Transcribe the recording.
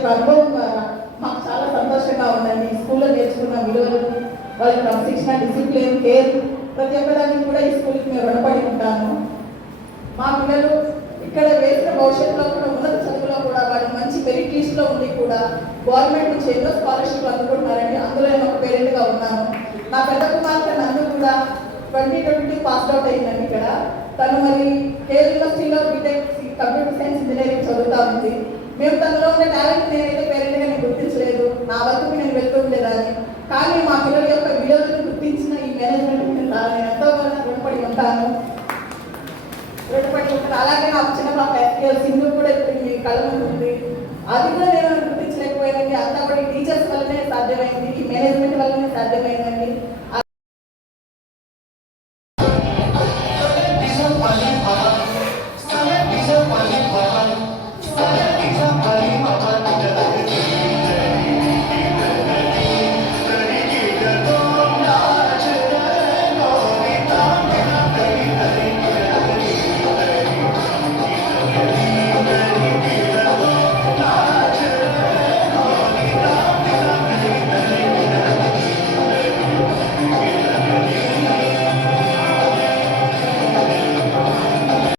యొక్క అనుభవం ద్వారా మాకు చాలా సంతోషంగా ఉందండి. స్కూల్లో నేర్చుకున్న విలువలు, వాళ్ళ క్రమశిక్షణ, డిసిప్లిన్, కేర్, ప్రతి ఒక్కదానికి కూడా ఈ స్కూల్కి మేము రుణపడి ఉంటాను. మా పిల్లలు ఇక్కడ వేసిన భవిష్యత్తులో కూడా ఉన్నత చదువులో కూడా వాళ్ళు మంచి మెరిట్ లిస్ట్లో ఉండి కూడా గవర్నమెంట్ నుంచి ఎన్నో స్కాలర్షిప్లు అందుకుంటున్నారండి. అందులో నేను ఒక పేరెంట్గా ఉన్నాను. నా పెద్ద కుమార్తె నందు కూడా 2020 పాస్ అవుట్ అయిందండి. ఇక్కడ తను మరి కేర్ యూనివర్సిటీలో బీటెక్ కంప్యూటర్ సైన్స్ ఇంజనీరింగ్ చదువుతా ఉంది. మేము తనలో ఉన్న టాలెంట్ నేనైతే పేరెంట్గా నేను గుర్తించలేదు, నా వరకు నేను వెళ్తూ ఉండేదాన్ని. కానీ మా పిల్లల యొక్క విలువలను గుర్తించిన ఈ మేనేజ్మెంట్ నేను ఎంతో రుణపడి ఉంటాను. అలాగే నాకు చిన్న పాప సింధు కూడా ఇప్పుడు మీ కళ ఉంటుంది. అది కూడా నేను గుర్తించలేకపోయానండి. అంతా కూడా టీచర్స్ వల్లనే సాధ్యమైంది, ఈ మేనేజ్మెంట్ వల్లనే సాధ్యమైందండి.